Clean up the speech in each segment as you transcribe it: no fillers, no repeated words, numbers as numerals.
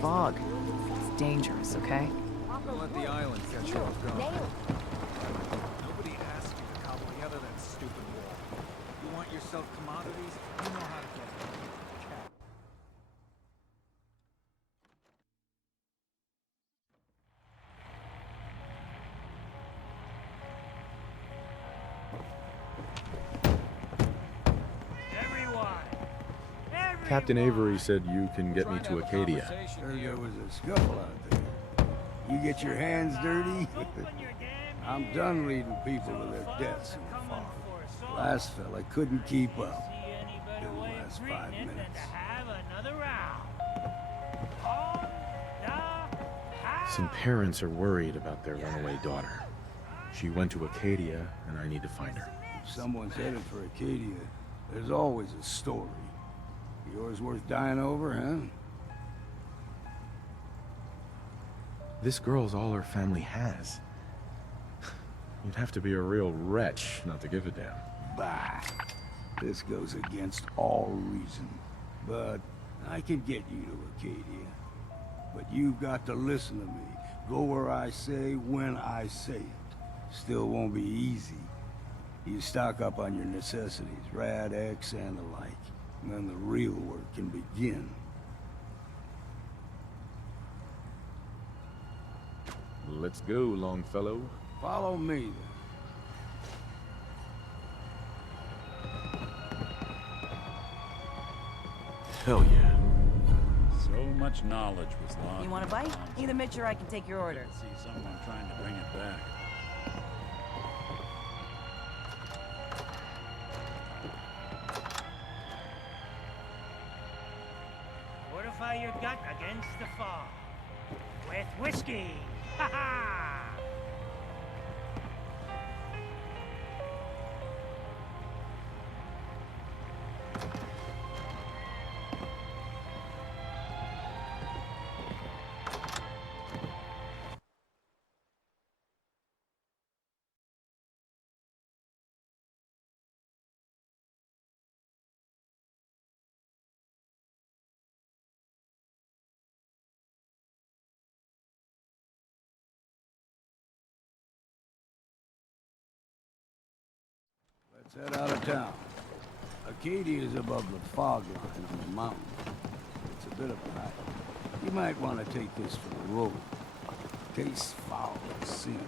fog. It's dangerous, okay? Don't let the island catch you off guard. Nobody asked you to cobble together that stupid wall. You want yourself commodities? You know how to get them. Captain Avery said you can get me to Acadia. Heard there was a scuffle out there. You get your hands dirty? I'm done leading people to their deaths in the fog. Last fella couldn't keep up. Didn't last 5 minutes. Some parents are worried about their runaway daughter. She went to Acadia, and I need to find her. If someone's headed for Acadia, there's always a story. Yours worth dying over, huh? This girl's all her family has. You'd have to be a real wretch not to give a damn. Bah. This goes against all reason. But I could get you to Acadia. But you've got to listen to me. Go where I say, when I say it. Still won't be easy. You stock up on your necessities, Rad, X, and the like. And then the real work can begin. Let's go, Longfellow. Follow me, then. Hell yeah. So much knowledge was lost. You want a bite? Either Mitch or I can take your order. See someone trying to bring it back. Fortify your gut against the fog. With whiskey! Ha ha! Let's head out of town. Acadia is above the fog line on the mountain. It's a bit of a hike. You might want to take this for the road. Taste foul and sin,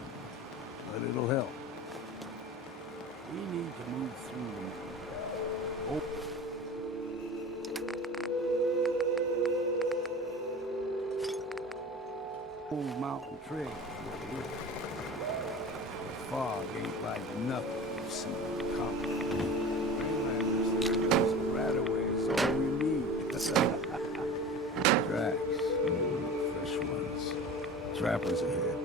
but it'll help. We need to move through the old mountain trail. The fog ain't like nothing you've seen come. Right away is all we need. Tracks, fresh ones. Trappers ahead.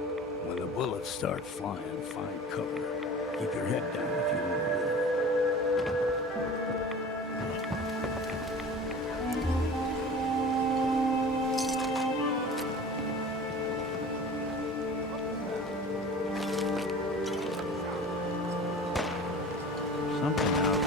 When the bullets start flying, find cover. Keep your head down if you want to live. Something out there.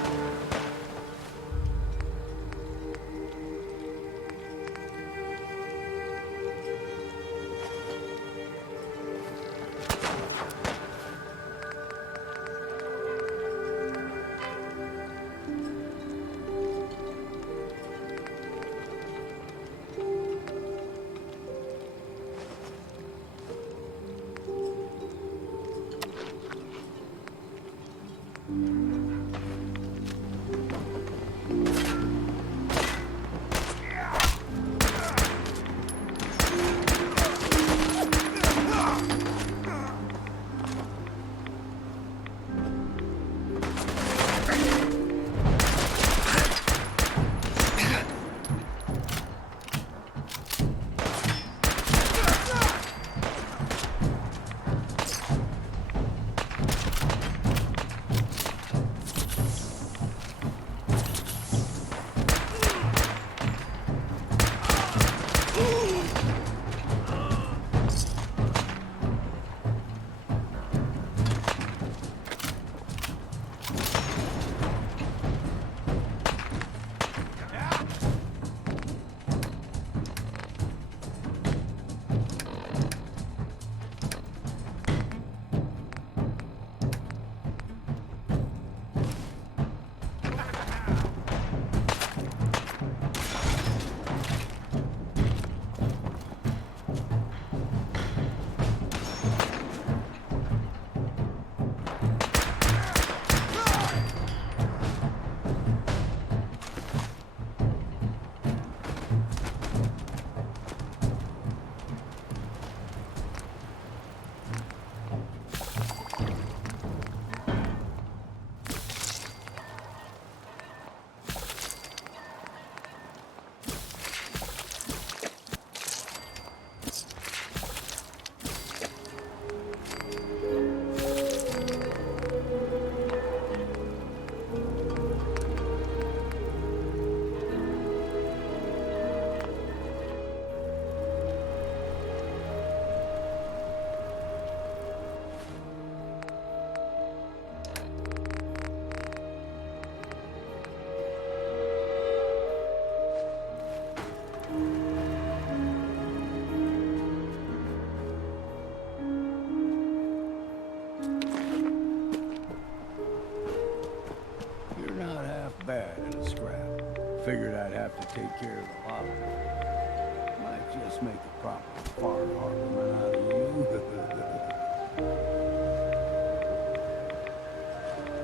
take care of the lot of them. Might just make a proper fart argument out of you.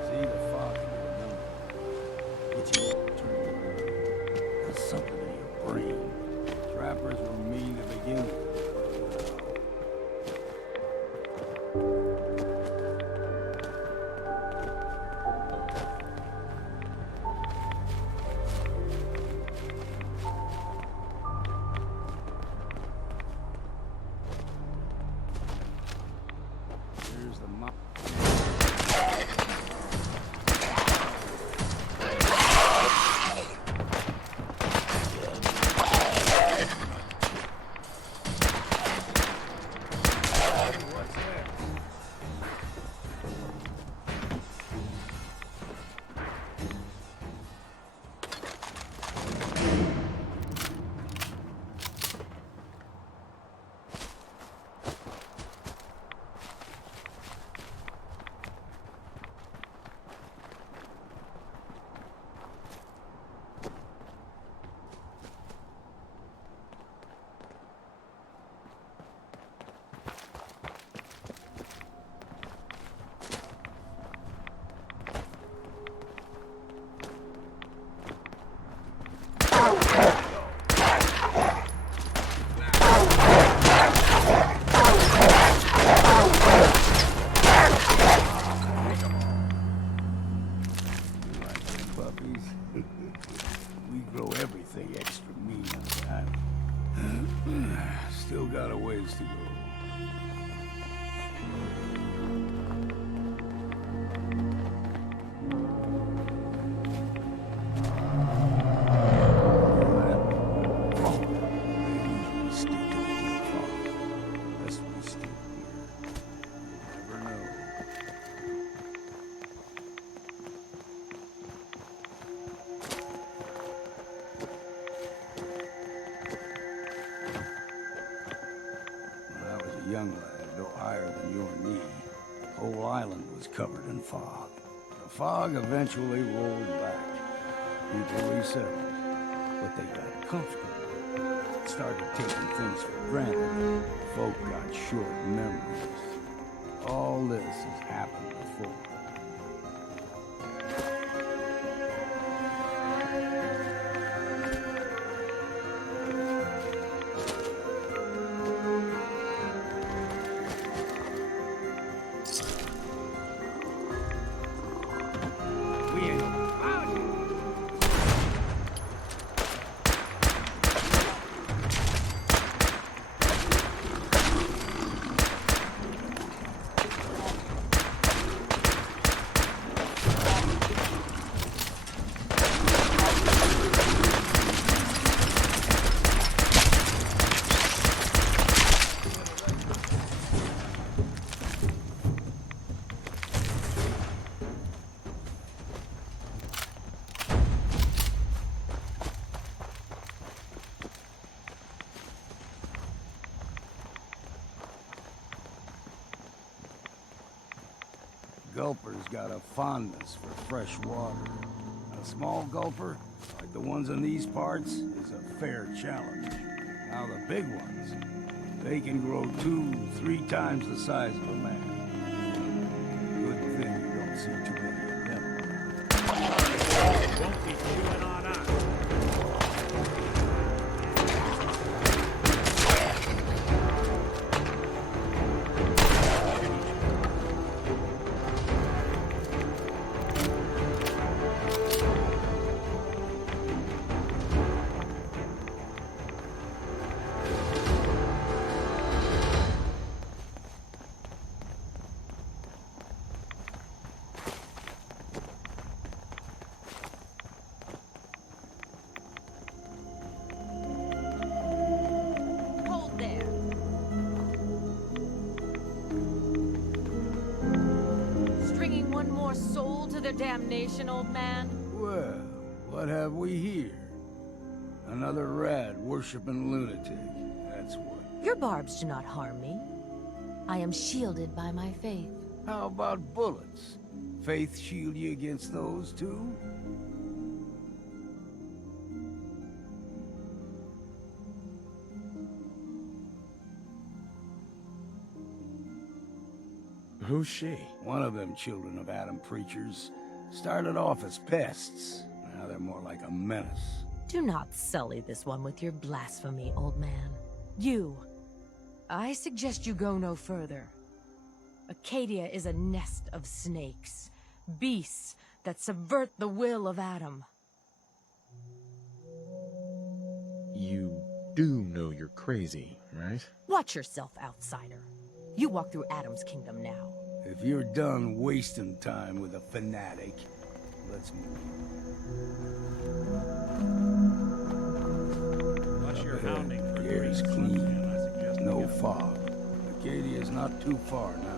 See the fog in your memory. Get you all turned around. There's something in your brain. Trappers were mean to begin with. Here's the mop. What's that? You like them puppies? We grow everything extra mean on the island. Still got a ways to go. They usually stick to the deep fog. Unless we stick here. Never know. When I was a young lad, no higher than your knee, the whole island was covered in fog. The fog eventually rolled back. People resettled, but they got comfortable. Started taking things for granted. Folk got short memories. All this has happened before. We ain't out here. Gulper's got a fondness for fresh water. A small gulper, like the ones in these parts, is a fair challenge. Now the big ones, they can grow 2-3 times the size of a man. Good thing you don't see too many of them. Won't be chewing on us. Hold there. Stringing one more soul to their damnation, old man? Well, what have we here? Another rat worshipping lunatic. That's what. Your barbs do not harm me. I am shielded by my faith. How about bullets? Faith shield you against those too? Who's she? One of them children of Adam preachers started off as pests. Now they're more like a menace. Do not sully this one with your blasphemy, old man. You. I suggest you go no further. Acadia is a nest of snakes. Beasts that subvert the will of Adam. You do know you're crazy, right? Watch yourself, outsider. You walk through Adam's kingdom now. If you're done wasting time with a fanatic, let's move. Unless you're hounding for Air is grease, clean. I suggest we No get- fog. Acadia's not too far now.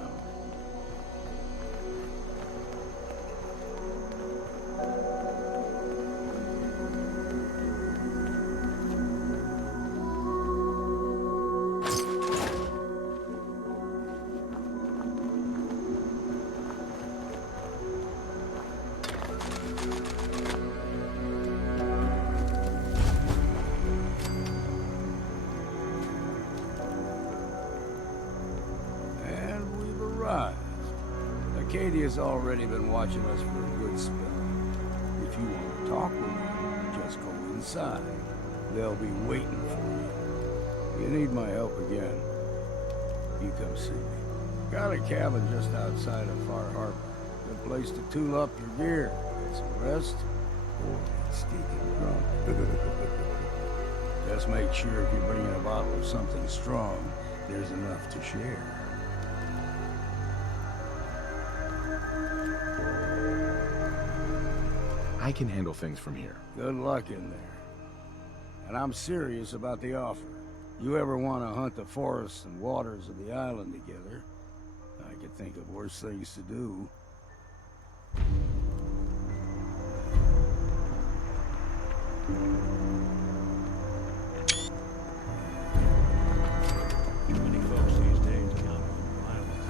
And we've arrived. Acadia's already been watching us for a good spell. If you want to talk with them, just go inside. They'll be waiting for you. You need my help again, you come see me. Got a cabin just outside of Far Harbor. Good place to tool up your gear, get some rest, or get stinking drunk. Just make sure if you're bringing a bottle of something strong, there's enough to share. I can handle things from here. Good luck in there. And I'm serious about the offer. You ever want to hunt the forests and waters of the island together, I could think of worse things to do. Too many folks these days count on violence.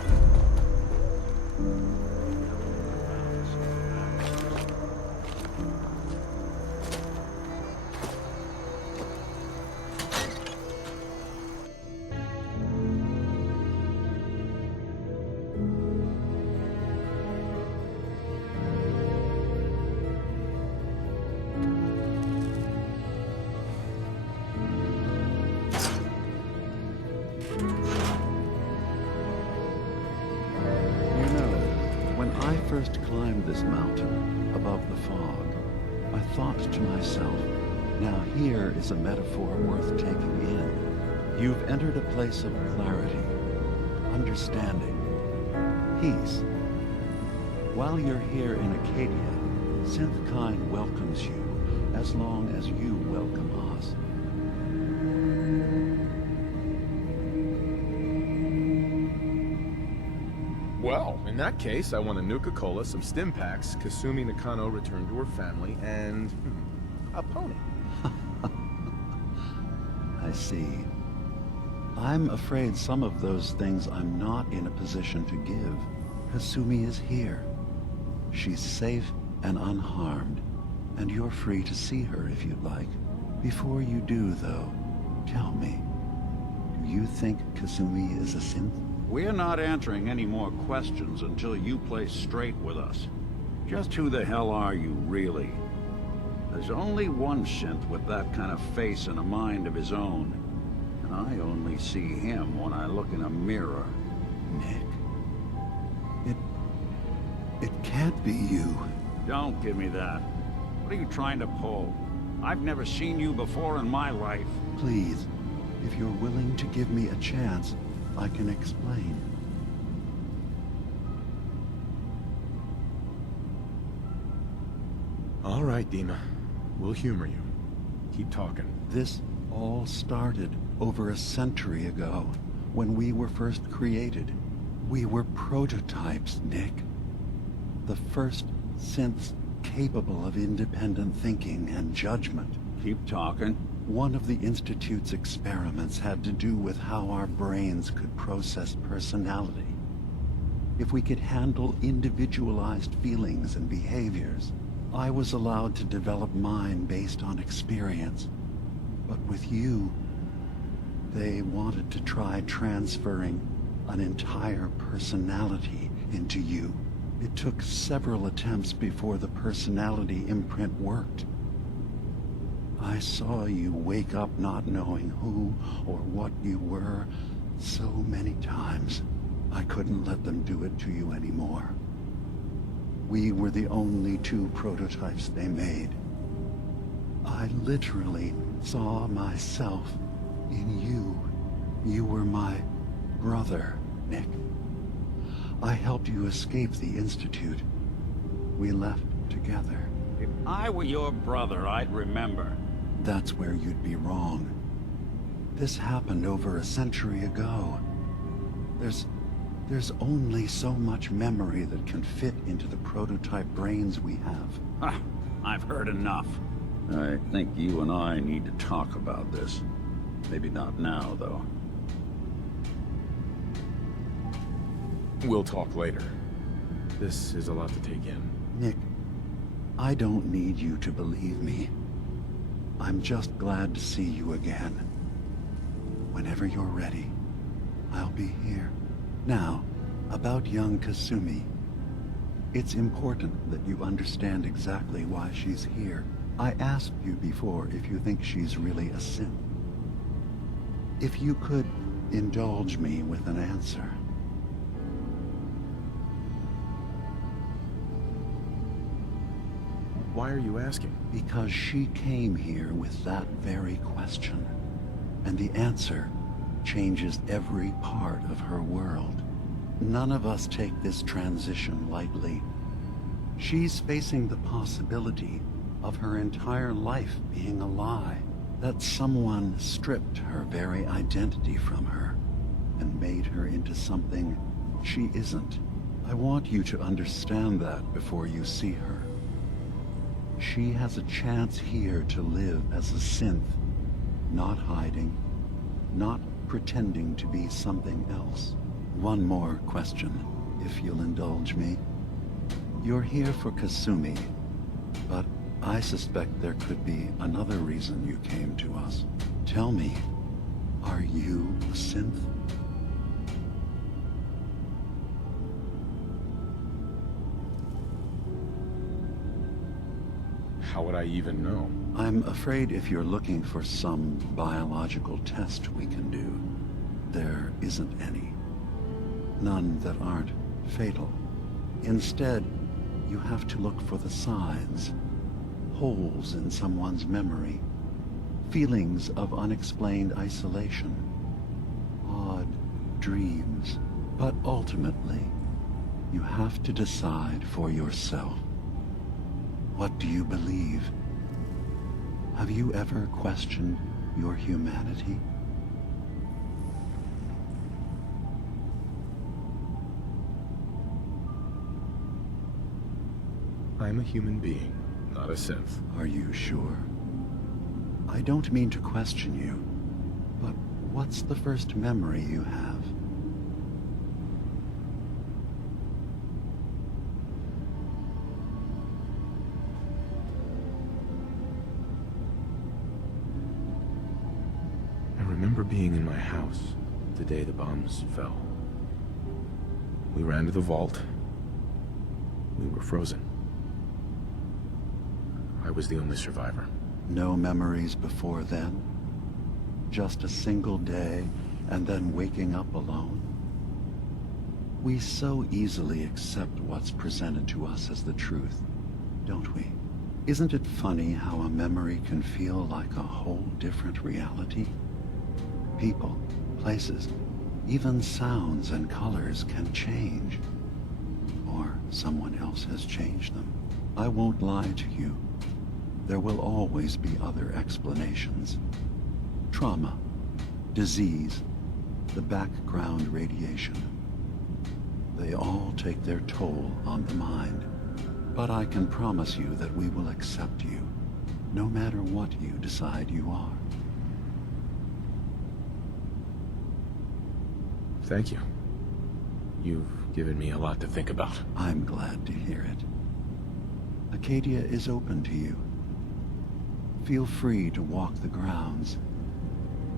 You know, when I first climbed this mountain above the fog, I thought to myself, now here is a metaphor worth taking in. You've entered a place of clarity, understanding, peace. While you're here in Acadia, Synthkind welcomes you as long as you welcome us. Well, in that case, I want a Nuka-Cola, some stim packs, Kasumi Nakano returned to her family, and a pony. I see. I'm afraid some of those things I'm not in a position to give. Kasumi is here. She's safe and unharmed, and you're free to see her if you'd like. Before you do, though, tell me, do you think Kasumi is a synth? We're not answering any more questions until you play straight with us. Just who the hell are you, really? There's only one synth with that kind of face and a mind of his own. And I only see him when I look in a mirror. Nick. It can't be you. Don't give me that. What are you trying to pull? I've never seen you before in my life. Please, if you're willing to give me a chance, I can explain. All right, DiMA. We'll humor you. Keep talking. This all started over a century ago, when we were first created. We were prototypes, Nick. The first synths capable of independent thinking and judgment. Keep talking. One of the Institute's experiments had to do with how our brains could process personality. If we could handle individualized feelings and behaviors, I was allowed to develop mine based on experience. But with you, they wanted to try transferring an entire personality into you. It took several attempts before the personality imprint worked. I saw you wake up not knowing who or what you were so many times. I couldn't let them do it to you anymore. We were the only two prototypes they made. I literally saw myself in you. You were my brother, Nick. I helped you escape the Institute. We left together. If I were your brother, I'd remember. That's where you'd be wrong. This happened over a century ago. There's only so much memory that can fit into the prototype brains we have. Ah, I've heard enough. I think you and I need to talk about this. Maybe not now, though. We'll talk later. This is a lot to take in. Nick, I don't need you to believe me. I'm just glad to see you again. Whenever you're ready, I'll be here. Now, about young Kasumi. It's important that you understand exactly why she's here. I asked you before if you think she's really a synth. If you could indulge me with an answer. Why are you asking? Because she came here with that very question. And the answer changes every part of her world. None of us take this transition lightly. She's facing the possibility of her entire life being a lie. That someone stripped her very identity from her and made her into something she isn't. I want you to understand that before you see her. She has a chance here to live as a synth, not hiding, not pretending to be something else. One more question, if you'll indulge me. You're here for Kasumi, but I suspect there could be another reason you came to us. Tell me, are you a synth? How would I even know? I'm afraid if you're looking for some biological test we can do, there isn't any. None that aren't fatal. Instead, you have to look for the signs. Holes in someone's memory. Feelings of unexplained isolation. Odd dreams. But ultimately, you have to decide for yourself. What do you believe? Have you ever questioned your humanity? I'm a human being, not a synth. Are you sure? I don't mean to question you, but what's the first memory you have? I remember being in my house the day the bombs fell. We ran to the vault. We were frozen. I was the only survivor. No memories before then? Just a single day, and then waking up alone? We so easily accept what's presented to us as the truth, don't we? Isn't it funny how a memory can feel like a whole different reality? People, places, even sounds and colors can change. Or someone else has changed them. I won't lie to you. There will always be other explanations. Trauma, disease, the background radiation. They all take their toll on the mind. But I can promise you that we will accept you, no matter what you decide you are. Thank you. You've given me a lot to think about. I'm glad to hear it. Acadia is open to you. Feel free to walk the grounds.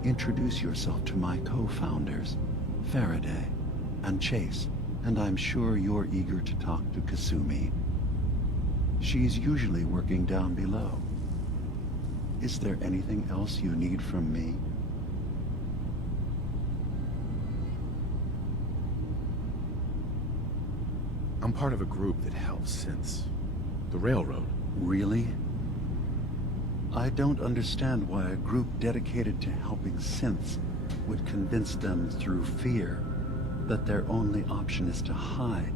Introduce yourself to my co-founders, Faraday and Chase. and I'm sure you're eager to talk to Kasumi. She's usually working down below. Is there anything else you need from me? I'm part of a group that helps synths. The Railroad. Really? I don't understand why a group dedicated to helping synths would convince them through fear that their only option is to hide.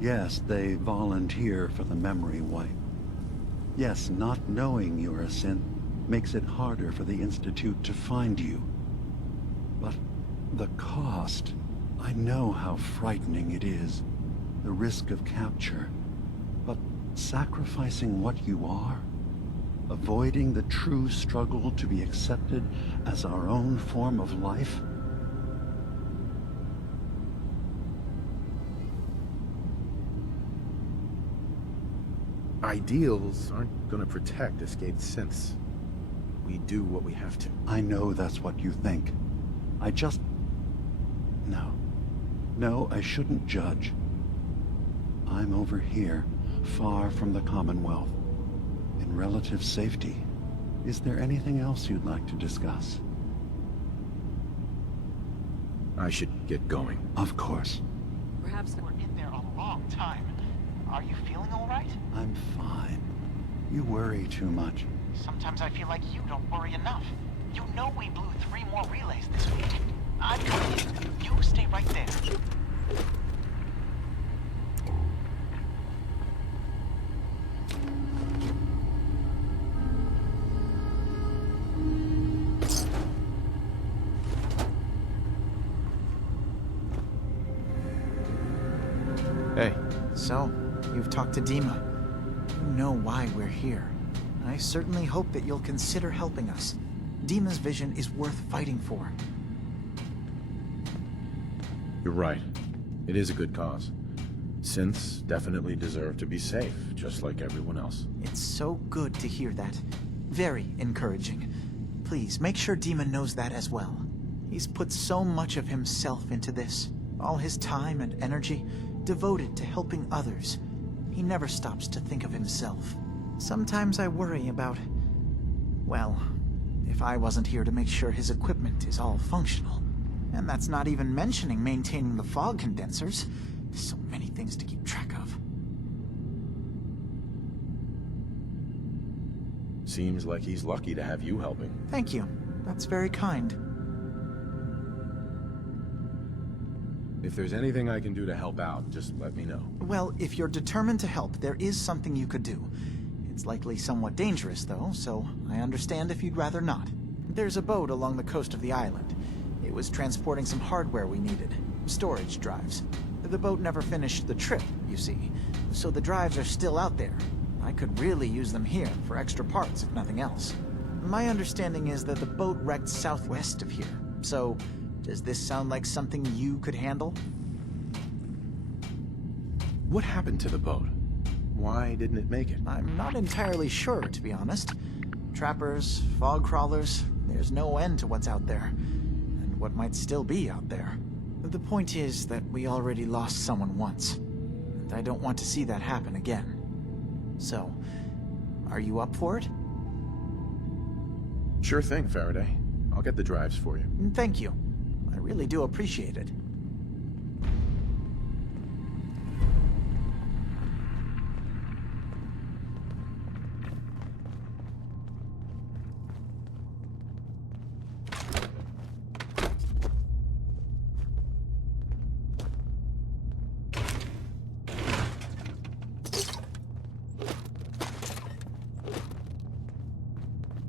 Yes, they volunteer for the memory wipe. Yes, not knowing you're a synth makes it harder for the Institute to find you. But the cost, I know how frightening it is. The risk of capture. But sacrificing what you are, avoiding the true struggle to be accepted as our own form of life? Ideals aren't gonna protect escaped synths. We do what we have to. I know that's what you think. I just... No. No, I shouldn't judge. I'm over here, far from the Commonwealth, in relative safety. Is there anything else you'd like to discuss? I should get going. Of course. Perhaps we're in there a long time. Are you feeling all right? I'm fine. You worry too much. Sometimes I feel like you don't worry enough. You know we blew 3 more relays this week. I'm coming in. You stay right there. Hey. So, you've talked to DiMA. You know why we're here. I certainly hope that you'll consider helping us. DiMA's vision is worth fighting for. You're right. It is a good cause. Synths definitely deserve to be safe, just like everyone else. It's so good to hear that. Very encouraging. Please, make sure DiMA knows that as well. He's put so much of himself into this. All his time and energy devoted to helping others. He never stops to think of himself. Sometimes I worry about... well, if I wasn't here to make sure his equipment is all functional. And that's not even mentioning maintaining the fog condensers. So many things to keep track of. Seems like he's lucky to have you helping. Thank you. That's very kind. If there's anything I can do to help out, just let me know. Well, if you're determined to help, there is something you could do. It's likely somewhat dangerous, though, so I understand if you'd rather not. There's a boat along the coast of the island. It was transporting some hardware we needed. Storage drives. The boat never finished the trip, you see, so the drives are still out there. I could really use them here for extra parts, if nothing else. My understanding is that the boat wrecked southwest of here, so does this sound like something you could handle? What happened to the boat? Why didn't it make it? I'm not entirely sure, to be honest. Trappers, fog crawlers, there's no end to what's out there. And what might still be out there. The point is that we already lost someone once. And I don't want to see that happen again. So, are you up for it? Sure thing, Faraday. I'll get the drives for you. Thank you. I really do appreciate it.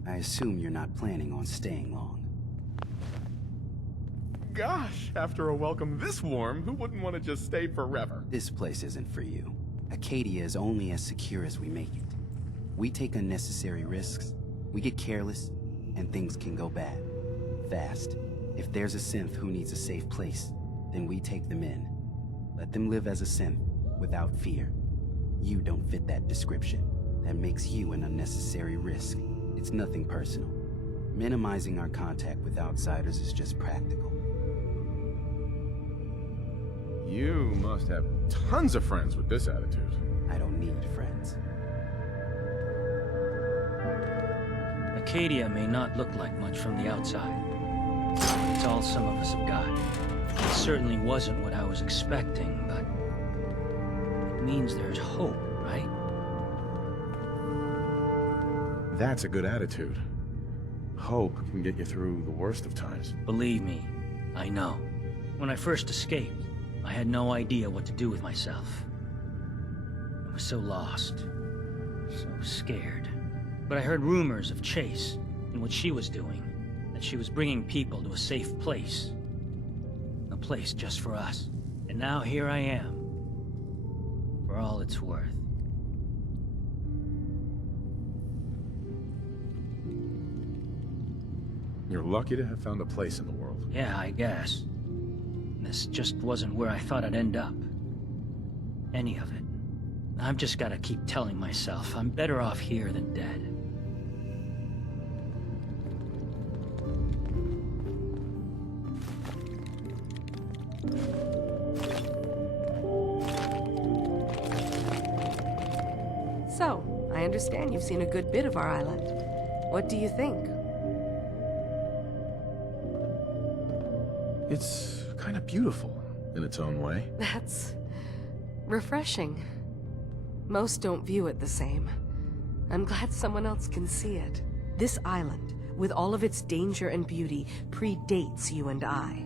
I assume you're not planning on staying long. Gosh, after a welcome this warm, who wouldn't want to just stay forever? This place isn't for you. Acadia is only as secure as we make it. We take unnecessary risks, we get careless, and things can go bad. Fast. If there's a synth who needs a safe place, then we take them in. Let them live as a synth, without fear. You don't fit that description. That makes you an unnecessary risk. It's nothing personal. Minimizing our contact with outsiders is just practical. You must have tons of friends with this attitude. I don't need friends. Acadia may not look like much from the outside. It's all some of us have got. It certainly wasn't what I was expecting, but it means there's hope, right? That's a good attitude. Hope can get you through the worst of times. Believe me, I know. When I first escaped, I had no idea what to do with myself. I was so lost, so scared. But I heard rumors of Chase and what she was doing, that she was bringing people to a safe place. A place just for us. And now here I am, for all it's worth. You're lucky to have found a place in the world. Yeah, I guess. This just wasn't where I thought I'd end up. Any of it. I've just gotta keep telling myself I'm better off here than dead. So, I understand you've seen a good bit of our island. What do you think? It's kind of beautiful in its own way. That's refreshing. Most don't view it the same. I'm glad someone else can see it. This island, with all of its danger and beauty, predates you and I.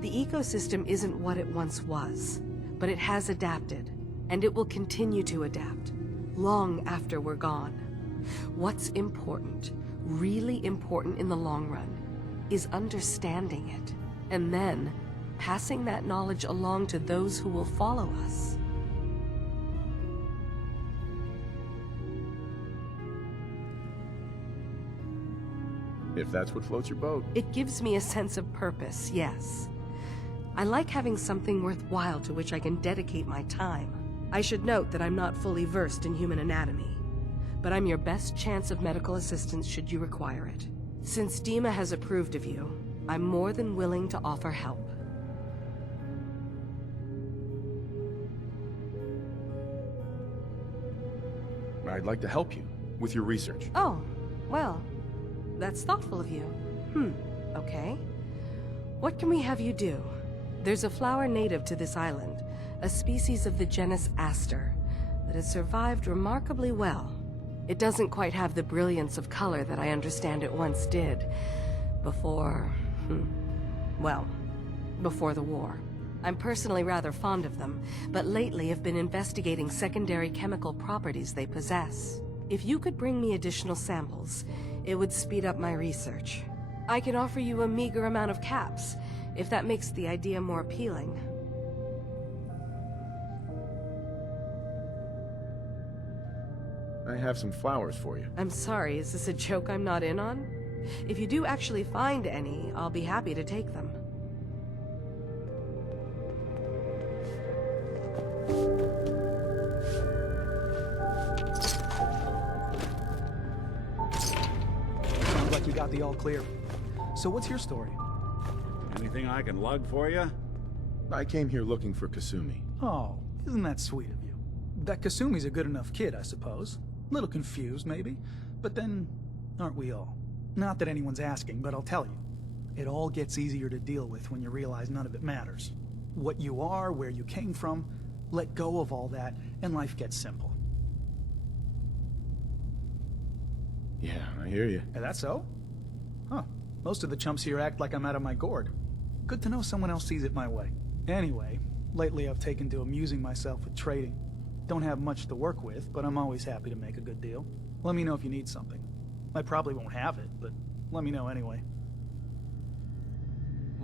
The ecosystem isn't what it once was, but it has adapted, and it will continue to adapt, long after we're gone. What's important, really important in the long run, is understanding it, and then passing that knowledge along to those who will follow us. If that's what floats your boat. It gives me a sense of purpose, yes. I like having something worthwhile to which I can dedicate my time. I should note that I'm not fully versed in human anatomy, but I'm your best chance of medical assistance should you require it. Since DiMA has approved of you, I'm more than willing to offer help. I'd like to help you with your research. Oh, well, that's thoughtful of you. Okay. What can we have you do? There's a flower native to this island, a species of the genus Aster, that has survived remarkably well. It doesn't quite have the brilliance of color that I understand it once did, before the war. I'm personally rather fond of them, but lately have been investigating secondary chemical properties they possess. If you could bring me additional samples, it would speed up my research. I can offer you a meager amount of caps, if that makes the idea more appealing. I have some flowers for you. I'm sorry, is this a joke I'm not in on? If you do actually find any, I'll be happy to take them. Sounds like you got the all clear. So what's your story? Anything I can lug for you? I came here looking for Kasumi. Oh, isn't that sweet of you? That Kasumi's a good enough kid, I suppose. A little confused, maybe. But then, aren't we all? Not that anyone's asking, but I'll tell you. It all gets easier to deal with when you realize none of it matters. What you are, where you came from, let go of all that, and life gets simple. Yeah, I hear you. Is that so? Huh. Most of the chumps here act like I'm out of my gourd. Good to know someone else sees it my way. Anyway, lately I've taken to amusing myself with trading. Don't have much to work with, but I'm always happy to make a good deal. Let me know if you need something. I probably won't have it, but let me know anyway.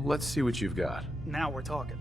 Let's see what you've got. Now we're talking.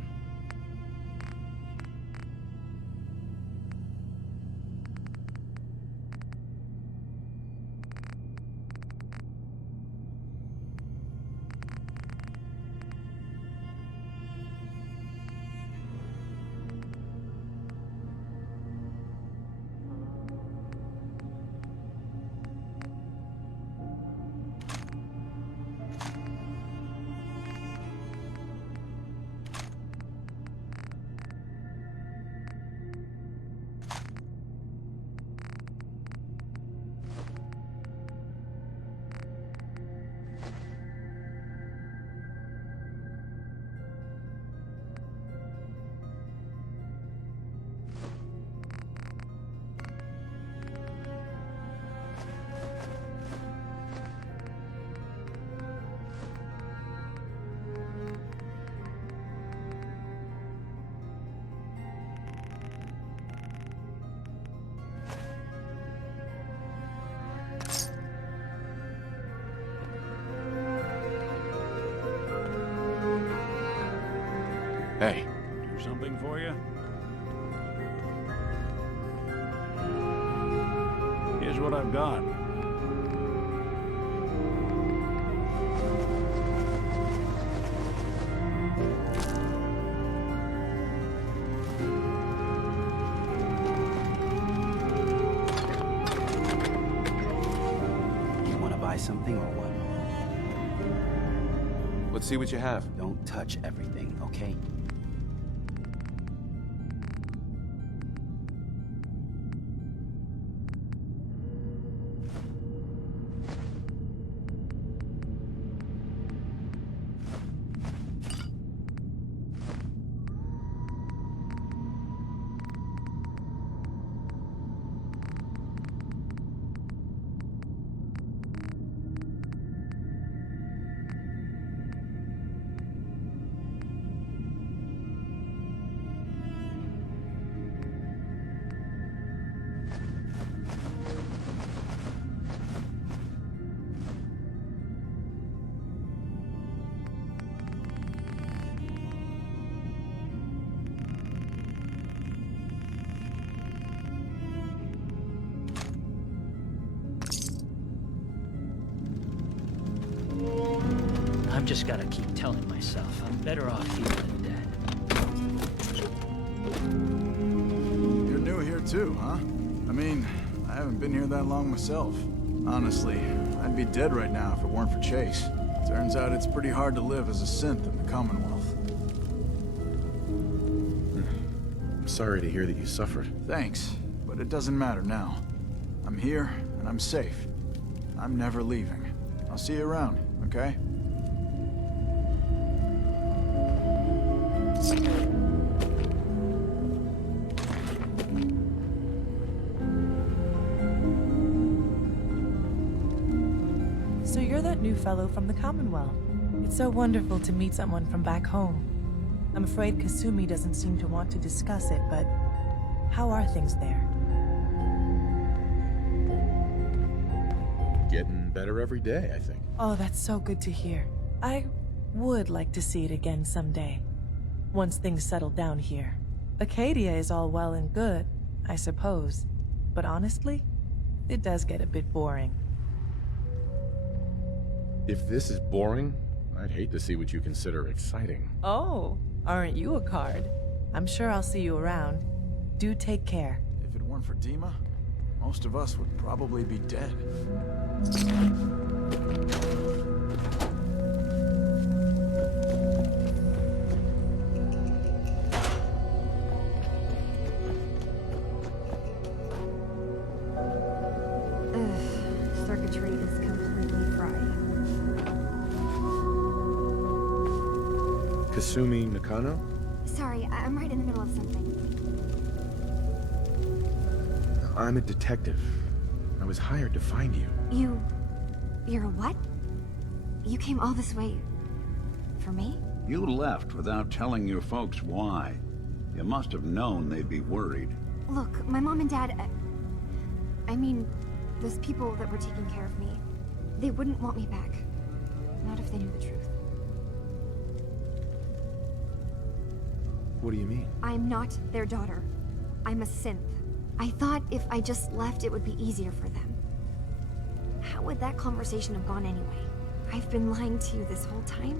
Hey. Do something for you? Here's what I've got. You want to buy something or what? Let's see what you have. Don't touch everything, okay? I've just gotta keep telling myself I'm better off here than dead. You're new here too, huh? I mean, I haven't been here that long myself. Honestly, I'd be dead right now if it weren't for Chase. Turns out it's pretty hard to live as a synth in the Commonwealth. I'm sorry to hear that you suffered. Thanks, but it doesn't matter now. I'm here, and I'm safe. I'm never leaving. I'll see you around, okay? So you're that new fellow from the Commonwealth. It's so wonderful to meet someone from back home. I'm afraid Kasumi doesn't seem to want to discuss it, but how are things there? Getting better every day, I think. Oh, that's so good to hear. I would like to see it again someday, once things settle down here. Acadia is all well and good, I suppose, but honestly, it does get a bit boring. If this is boring, I'd hate to see what you consider exciting. Oh, aren't you a card? I'm sure I'll see you around. Do take care. If it weren't for DiMA, most of us would probably be dead. Circuitry is completely fried. Kasumi Nakano? Sorry, I'm right in the middle of something. I'm a detective. I was hired to find you. You're a what? You came all this way... for me? You left without telling your folks why. You must have known they'd be worried. Look, my mom and dad... I mean, those people that were taking care of me, they wouldn't want me back. Not if they knew the truth. What do you mean? I'm not their daughter. I'm a synth. I thought if I just left, it would be easier for them. How would that conversation have gone anyway? I've been lying to you this whole time?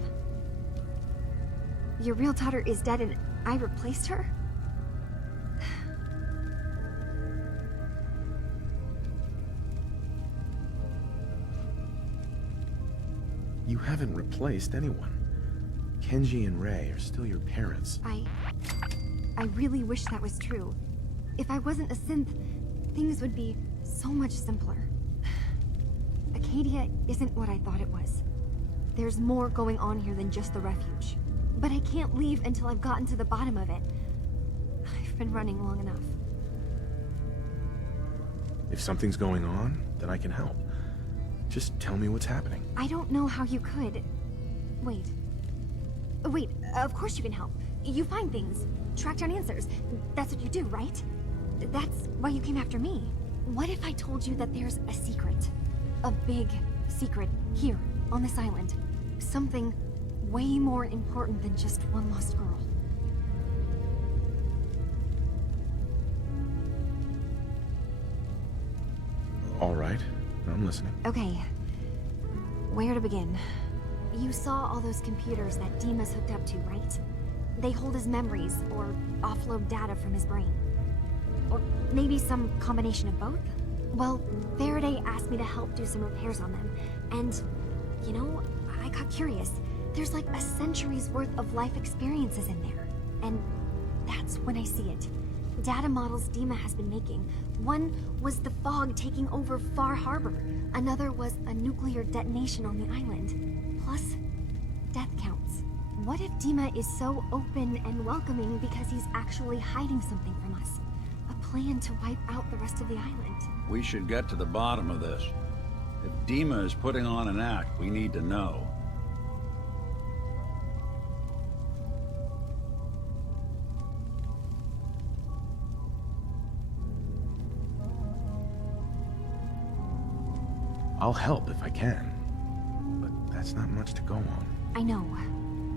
Your real daughter is dead and I replaced her? You haven't replaced anyone. Kenji and Rei are still your parents. I really wish that was true. If I wasn't a synth, things would be so much simpler. Acadia isn't what I thought it was. There's more going on here than just the refuge. But I can't leave until I've gotten to the bottom of it. I've been running long enough. If something's going on, then I can help. Just tell me what's happening. I don't know how you could. Wait. Wait, of course you can help. You find things, track down answers. That's what you do, right? That's why you came after me. What if I told you that there's a secret? A big secret here, on this island. Something way more important than just one lost girl. All right, I'm listening. Okay. Where to begin? You saw all those computers that DiMA's hooked up to, right? They hold his memories, or offload data from his brain. Or maybe some combination of both? Well, Faraday asked me to help do some repairs on them, and, you know, I got curious. There's like a century's worth of life experiences in there, and that's when I see it. Data models DiMA has been making. One was the fog taking over Far Harbor. Another was a nuclear detonation on the island. Plus, death counts. What if DiMA is so open and welcoming because he's actually hiding something from us? A plan to wipe out the rest of the island. We should get to the bottom of this. If DiMA is putting on an act, we need to know. I'll help if I can, but that's not much to go on. I know.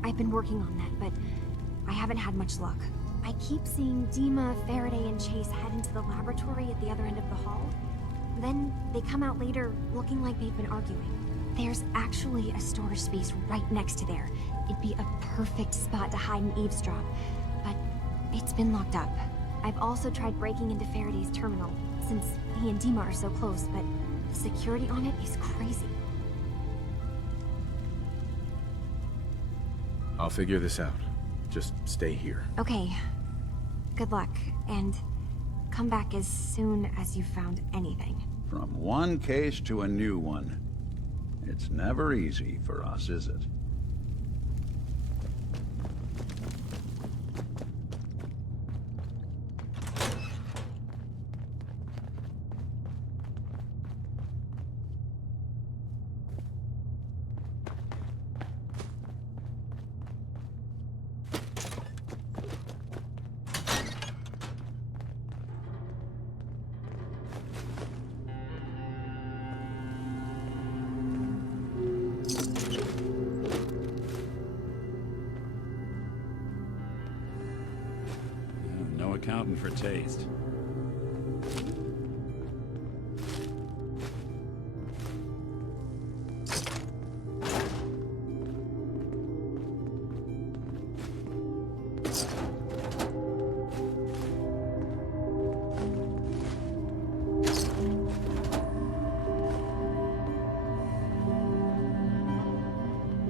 I've been working on that, but I haven't had much luck. I keep seeing DiMA, Faraday, and Chase head into the laboratory at the other end of the hall. Then they come out later looking like they've been arguing. There's actually a storage space right next to there. It'd be a perfect spot to hide and eavesdrop, but it's been locked up. I've also tried breaking into Faraday's terminal, since he and DiMA are so close, but the security on it is crazy. I'll figure this out. Just stay here. Okay. Good luck, and come back as soon as you've found anything. From one case to a new one. It's never easy for us, is it? No accounting for taste.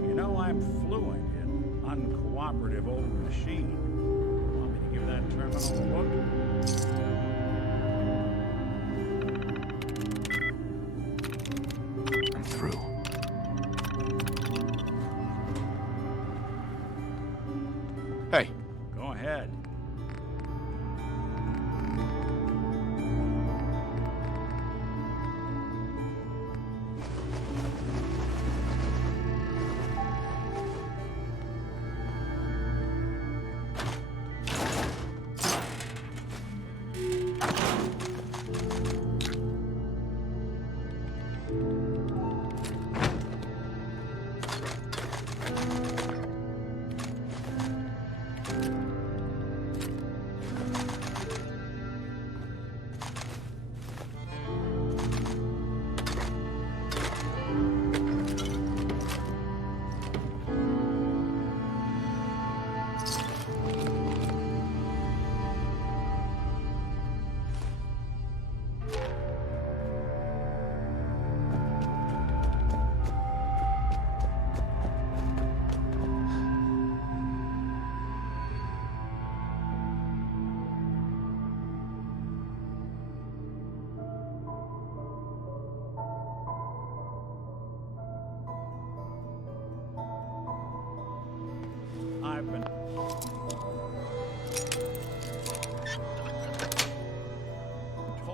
You know, I'm fluent in uncooperative old machine. Want me to give that terminal a look? I'm through. Hey. Go ahead. I've been...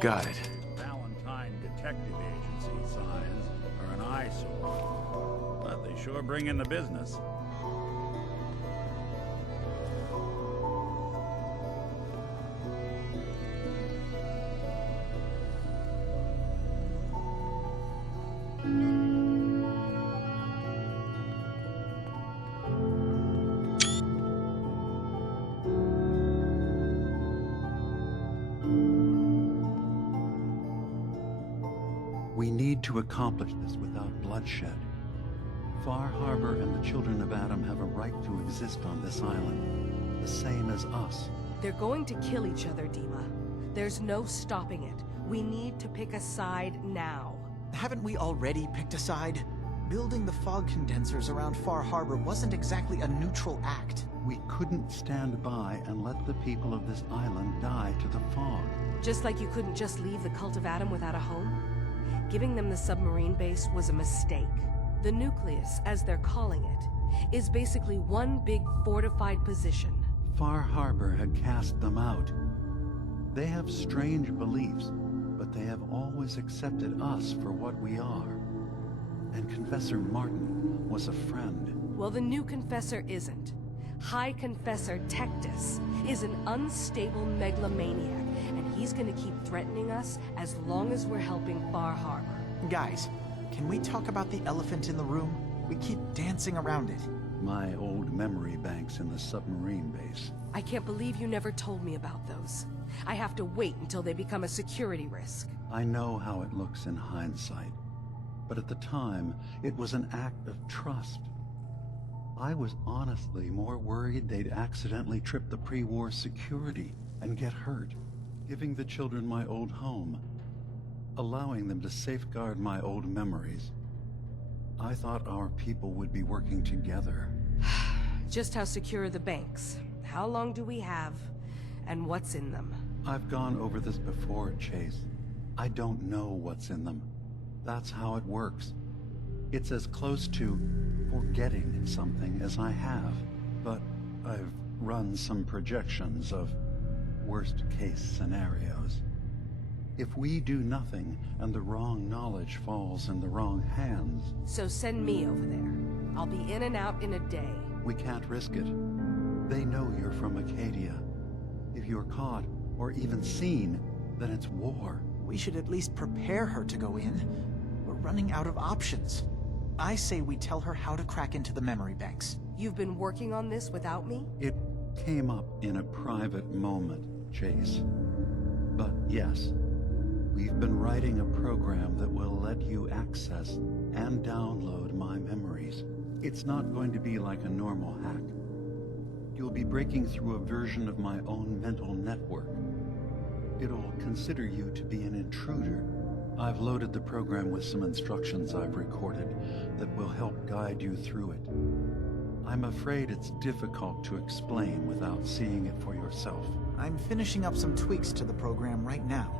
Got it. Valentine Detective Agency signs are an eyesore, but they sure bring in the business. need to accomplish this without bloodshed. Far Harbor and the children of Adam have a right to exist on this island, the same as us. They're going to kill each other, DiMA. There's no stopping it. We need to pick a side now. Haven't we already picked a side? Building the fog condensers around Far Harbor wasn't exactly a neutral act. We couldn't stand by and let the people of this island die to the fog. Just like you couldn't just leave the Cult of Adam without a home? Giving them the submarine base was a mistake. The nucleus, as they're calling it, is basically one big fortified position. Far Harbor had cast them out. They have strange beliefs, but they have always accepted us for what we are. And Confessor Martin was a friend. Well, the new Confessor isn't. High Confessor Tectus is an unstable megalomaniac, and he's gonna keep threatening us as long as we're helping Far Harbor. Guys, can we talk about the elephant in the room? We keep dancing around it. My old memory banks in the submarine base. I can't believe you never told me about those. I have to wait until they become a security risk. I know how it looks in hindsight, but at the time, it was an act of trust. I was honestly more worried they'd accidentally trip the pre-war security and get hurt, giving the children my old home, allowing them to safeguard my old memories. I thought our people would be working together. Just how secure are the banks? How long do we have? And what's in them? I've gone over this before, Chase. I don't know what's in them. That's how it works. It's as close to forgetting something as I have. But I've run some projections of worst-case scenarios. If we do nothing and the wrong knowledge falls in the wrong hands... So send me over there. I'll be in and out in a day. We can't risk it. They know you're from Acadia. If you're caught, or even seen, then it's war. We should at least prepare her to go in. We're running out of options. I say we tell her how to crack into the memory banks. You've been working on this without me? It came up in a private moment, Chase. But yes, we've been writing a program that will let you access and download my memories. It's not going to be like a normal hack. You'll be breaking through a version of my own mental network. It'll consider you to be an intruder. I've loaded the program with some instructions I've recorded that will help guide you through it. I'm afraid it's difficult to explain without seeing it for yourself. I'm finishing up some tweaks to the program right now.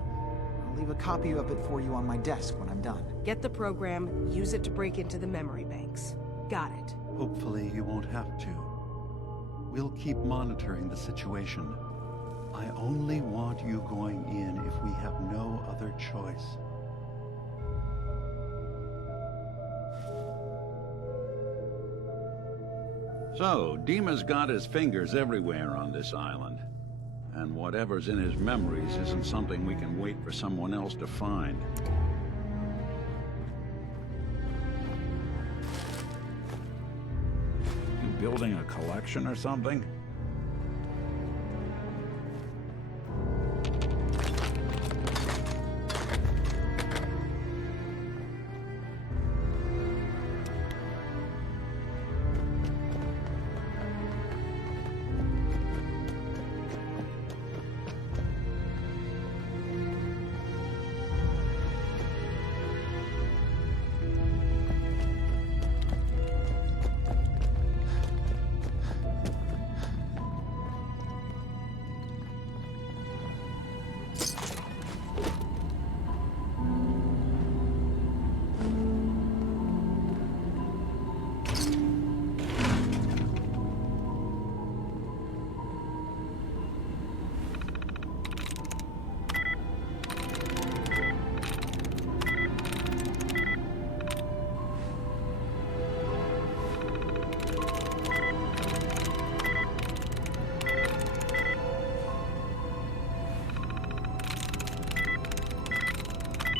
I'll leave a copy of it for you on my desk when I'm done. Get the program, use it to break into the memory banks. Got it. Hopefully you won't have to. We'll keep monitoring the situation. I only want you going in if we have no other choice. So, DiMA's got his fingers everywhere on this island. And whatever's in his memories isn't something we can wait for someone else to find. You building a collection or something?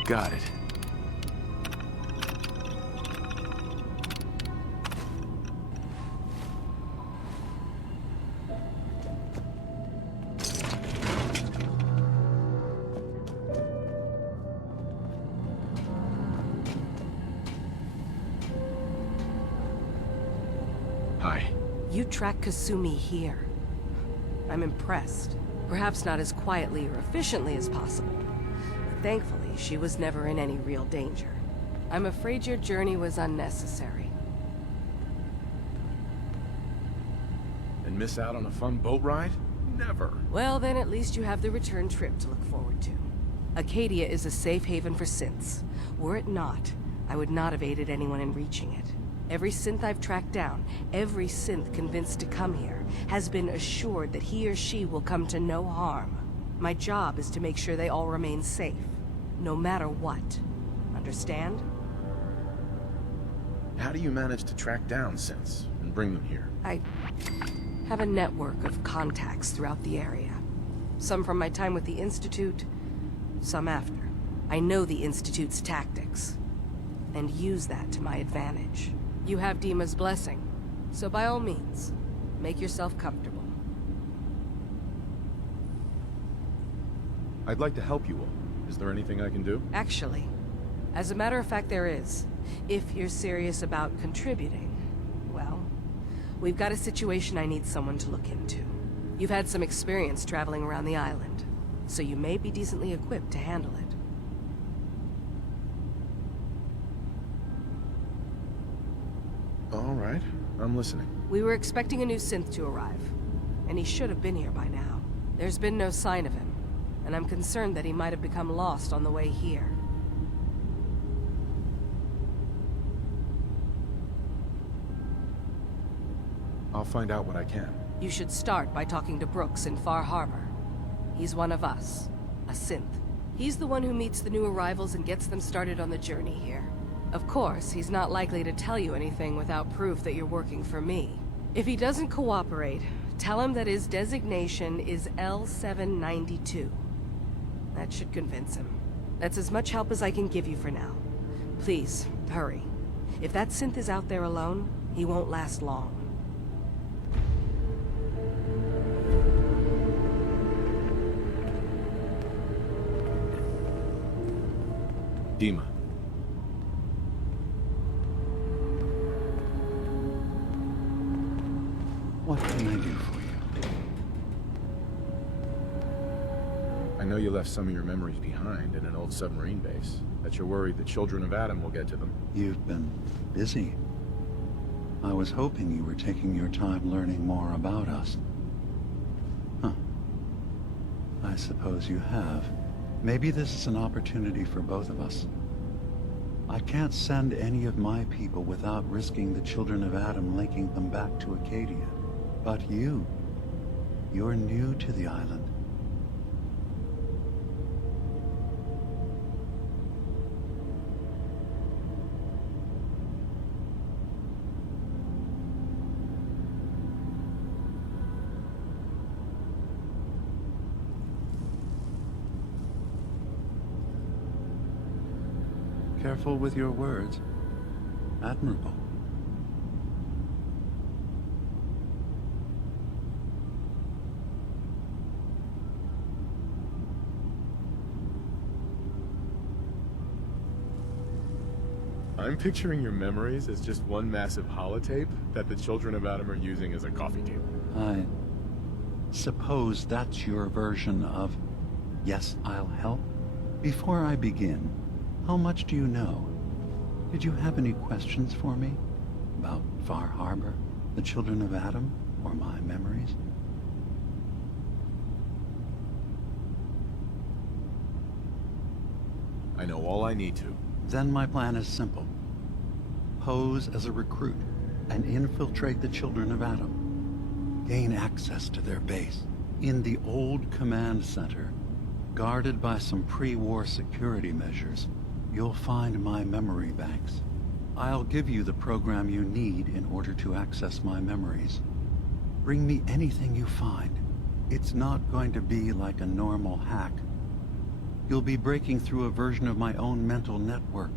Got it. You track Kasumi here. I'm impressed. Perhaps not as quietly or efficiently as possible. But thankfully, she was never in any real danger. I'm afraid your journey was unnecessary. And miss out on a fun boat ride? Never. Well, then at least you have the return trip to look forward to. Acadia is a safe haven for synths. Were it not, I would not have aided anyone in reaching it. Every synth I've tracked down, every synth convinced to come here, has been assured that he or she will come to no harm. My job is to make sure they all remain safe, no matter what. Understand? How do you manage to track down synths and bring them here? I have a network of contacts throughout the area. Some from my time with the Institute, some after. I know the Institute's tactics, and use that to my advantage. You have DiMa's blessing, so by all means, make yourself comfortable. I'd like to help you all. Is there anything I can do? Actually, as a matter of fact, there is. If you're serious about contributing, well, we've got a situation I need someone to look into. You've had some experience traveling around the island, so you may be decently equipped to handle it. All right, I'm listening. We were expecting a new synth to arrive, and he should have been here by now. There's been no sign of him, and I'm concerned that he might have become lost on the way here. I'll find out what I can. You should start by talking to Brooks in Far Harbor. He's one of us, a synth. He's the one who meets the new arrivals and gets them started on the journey here. Of course, he's not likely to tell you anything without proof that you're working for me. If he doesn't cooperate, tell him that his designation is L792. That should convince him. That's as much help as I can give you for now. Please, hurry. If that synth is out there alone, he won't last long. DiMA. What can I do for you? I know you left some of your memories behind in an old submarine base. That you're worried the children of Adam will get to them. You've been busy. I was hoping you were taking your time learning more about us. Huh. I suppose you have. Maybe this is an opportunity for both of us. I can't send any of my people without risking the children of Adam linking them back to Acadia. But you're new to the island. Careful with your words. Admirable. I'm picturing your memories as just one massive holotape that the children of Adam are using as a coffee table. I suppose that's your version of, yes, I'll help? Before I begin, how much do you know? Did you have any questions for me? About Far Harbor, the children of Adam, or my memories? I know all I need to. Then my plan is simple. Pose as a recruit and infiltrate the children of Adam. Gain access to their base in the old command center, guarded by some pre-war security measures. You'll find my memory banks. I'll give you the program you need in order to access my memories. Bring me anything you find. It's not going to be like a normal hack. You'll be breaking through a version of my own mental network.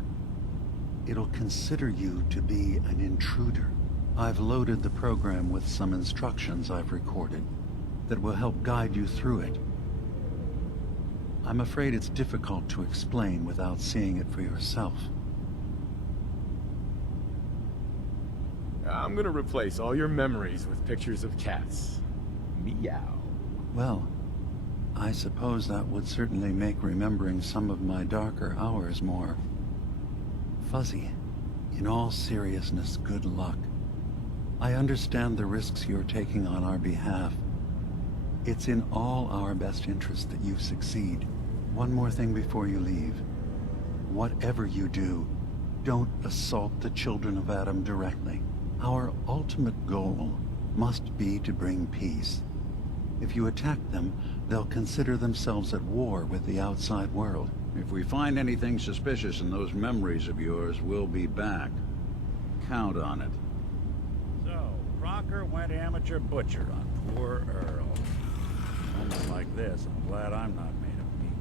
It'll consider you to be an intruder. I've loaded the program with some instructions I've recorded that will help guide you through it. I'm afraid it's difficult to explain without seeing it for yourself. I'm gonna replace all your memories with pictures of cats. Meow. Well, I suppose that would certainly make remembering some of my darker hours more fuzzy. In all seriousness, good luck. I understand the risks you're taking on our behalf. It's in all our best interest that you succeed. One more thing before you leave. Whatever you do, don't assault the children of Adam directly. Our ultimate goal must be to bring peace. If you attack them, they'll consider themselves at war with the outside world. If we find anything suspicious in those memories of yours, we'll be back. Count on it. So, Crocker went amateur butcher on poor Earl. Moments like this, I'm glad I'm not made of meat.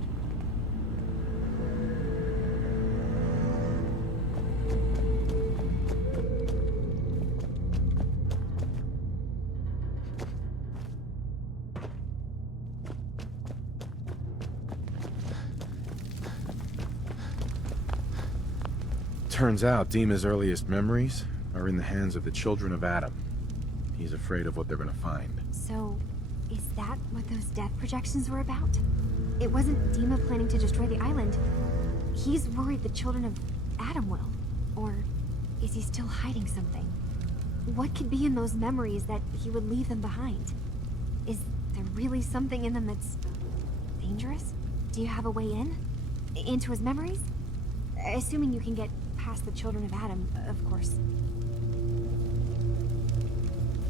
Turns out DiMA's earliest memories are in the hands of the children of Adam. He's afraid of what they're gonna find. So, is that what those death projections were about? It wasn't DiMA planning to destroy the island. He's worried the children of Adam will. Or is he still hiding something? What could be in those memories that he would leave them behind? Is there really something in them that's dangerous? Do you have a way in? Into his memories? Assuming you can get past the children of Adam, of course.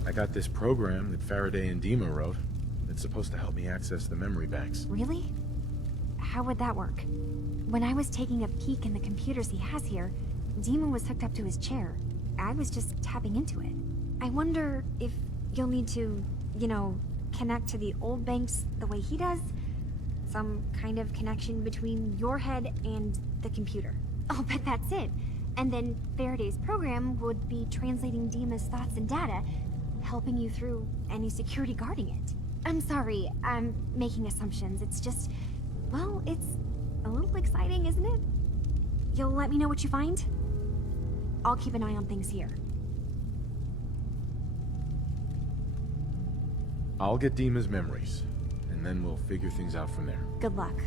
I got this program that Faraday and DiMA wrote. It's supposed to help me access the memory banks. Really? How would that work? When I was taking a peek in the computers he has here, DiMA was hooked up to his chair. I was just tapping into it. I wonder if you'll need to, you know, connect to the old banks the way he does? Some kind of connection between your head and the computer. Oh, but that's it. And then Faraday's program would be translating DiMA's thoughts and data, helping you through any security guarding it. I'm sorry, I'm making assumptions. It's just, well, it's a little exciting, isn't it? You'll let me know what you find? I'll keep an eye on things here. I'll get DiMA's memories, and then we'll figure things out from there. Good luck.